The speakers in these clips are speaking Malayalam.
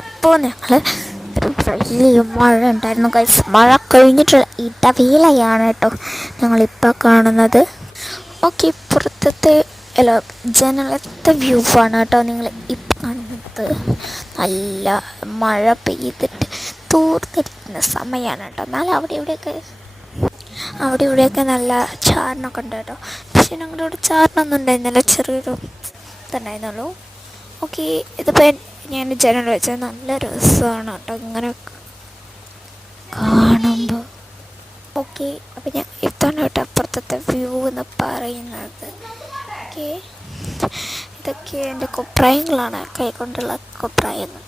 അപ്പോൾ ഞങ്ങൾ വലിയ മഴ ഉണ്ടായിരുന്നു ഗൈസ്. മഴ കഴിഞ്ഞിട്ടുള്ള ഇടവേളയാണ് കേട്ടോ ഞങ്ങളിപ്പോൾ കാണുന്നത്. ഓക്കെ, പുറത്തത്തെ അല്ല ജനലത്തെ വ്യൂ ആണ് കേട്ടോ നിങ്ങൾ ഇപ്പം കാണുന്നത്. നല്ല മഴ പെയ്തിട്ട് തൂർന്നിരിക്കുന്ന സമയമാണ് കേട്ടോ. എന്നാലും അവിടെ ഇവിടെയൊക്കെ നല്ല ചാറിനൊക്കെ ഉണ്ട് കേട്ടോ. പക്ഷെ ഞങ്ങളുടെ ഇവിടെ ചാറിനൊന്നും ഉണ്ടായിരുന്നില്ല, ചെറിയൊരു ഇതുണ്ടായിരുന്നുള്ളൂ. ഓക്കെ, ഇതിപ്പോൾ ഞാൻ ജനൽ വെച്ചാൽ നല്ല രസമാണ് കേട്ടോ ഇങ്ങനെ കാണുമ്പോൾ. ഓക്കെ, അപ്പോൾ ഞാൻ ഇതാണ് കേട്ടോ അപ്പുറത്തെ വ്യൂ എന്ന് പറയുന്നത്. ഓക്കെ, ഇതൊക്കെ എൻ്റെ കൊപ്രായങ്ങളാണ്, കൈകൊണ്ടുള്ള കൊപ്രായങ്ങൾ.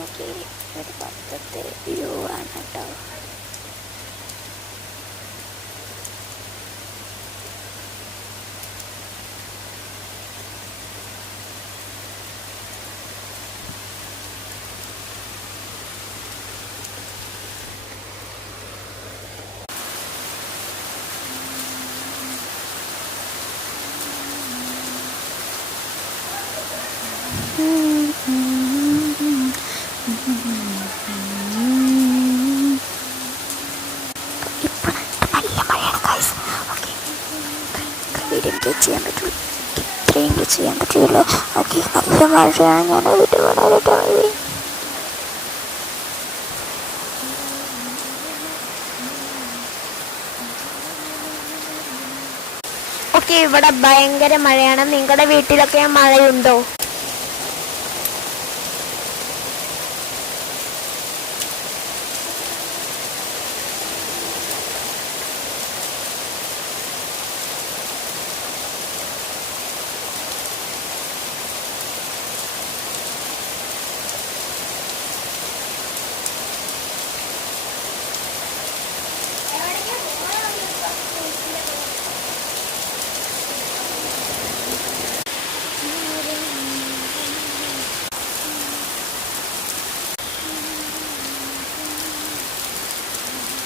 ഓക്കെ, ഒരു പത്തത്തെ വ്യൂ ആണ് കേട്ടോ. ചെയ്യാൻ പറ്റുള്ളൂ, ഇത്രയും ചെയ്യാൻ പറ്റുള്ളൂ. ഓക്കെ, നല്ല മഴയാണ്, ഞാൻ വീട്ടിൽ പോകാനായിട്ട് മതി. ഓക്കെ, ഇവിടെ ഭയങ്കര മഴയാണ്. നിങ്ങളുടെ വീട്ടിലൊക്കെ മഴയുണ്ടോ?